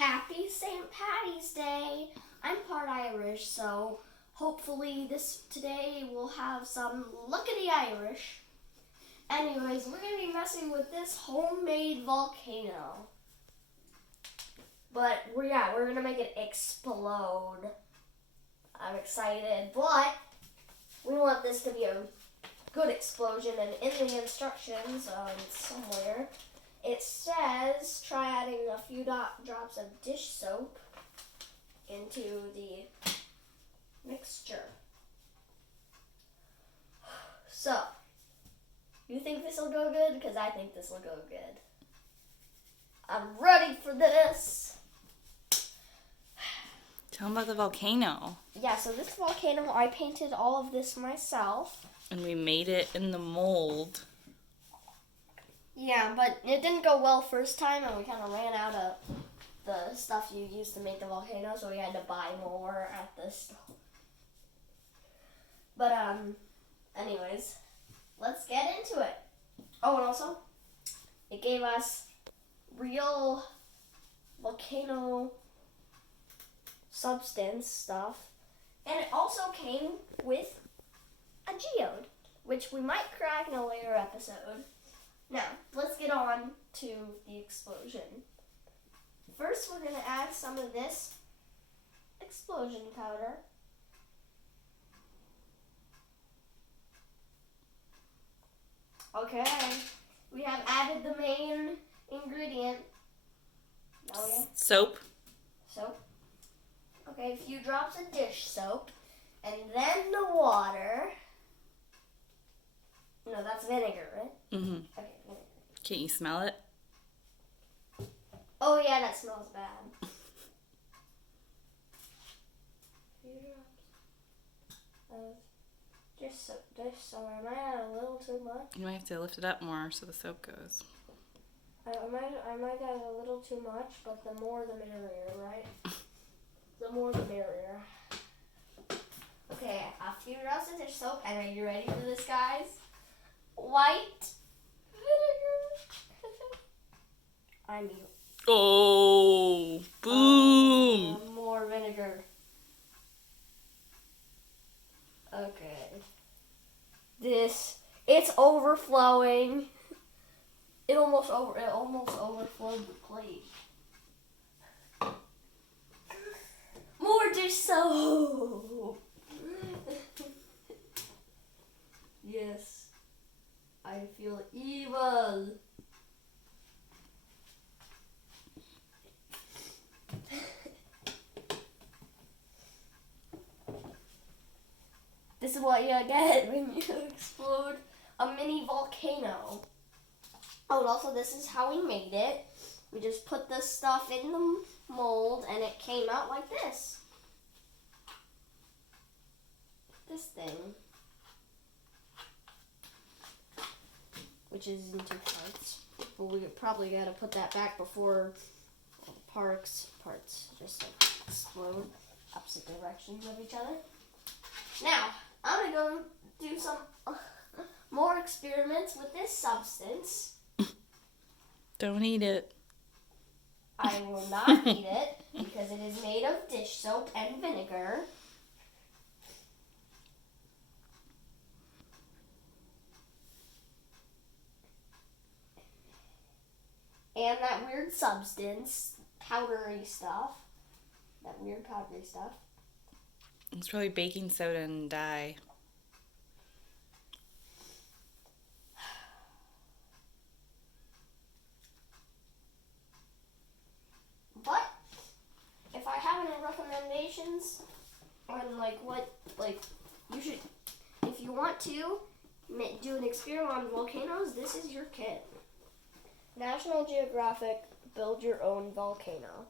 Happy St. Patty's Day! I'm part Irish, so hopefully today we'll have some luck of the Irish. Anyways, we're going to be messing with this homemade volcano. But we're going to make it explode. I'm excited, but we want this to be a good explosion, and in the instructions somewhere it says try adding a few drops of dish soap into the mixture. So, you think this will go good? Because I think this will go good. I'm ready for this. Tell them about the volcano. Yeah, so this volcano, I painted all of this myself. And we made it in the mold. Yeah, but it didn't go well first time, and we kind of ran out of the stuff you used to make the volcano, so we had to buy more at the store. But, anyways, let's get into it. Oh, and also, it gave us real volcano substance stuff, and it also came with a geode, which we might crack in a later episode. Now, let's get on to the explosion. First, we're going to add some of this explosion powder. Okay, we have added the main ingredient. Oh, yeah. Soap. Soap. Okay, a few drops of dish soap. And then the water. No, that's vinegar, right? Mm-hmm. Okay, vinegar. Can you smell it? Oh, yeah, that smells bad. Few drops of dish soap. I might add a little too much. You might have to lift it up more so the soap goes. I might add a little too much, but the more the merrier, right? The more the merrier. Okay, a few drops of dish soap, and are you ready for this, guys? White vinegar. I mean. Oh, boom! More vinegar. Okay. It's overflowing. It almost overflowed the plate. More dish soap. Yes. I feel evil. This is what you get when you explode a mini volcano. Oh, and also this is how we made it. We just put this stuff in the mold and it came out like this. This thing. Which is in two parts. But we probably gotta put that back before all the parts just like explode opposite directions of each other. Now, I'm gonna go do some more experiments with this substance. Don't eat it. I will not eat it because it is made of dish soap and vinegar. And that weird substance, powdery stuff. That weird powdery stuff. It's probably baking soda and dye. But if I have any recommendations on you should, if you want to do an experiment on volcanoes, this is your kit. National Geographic, build your own volcano.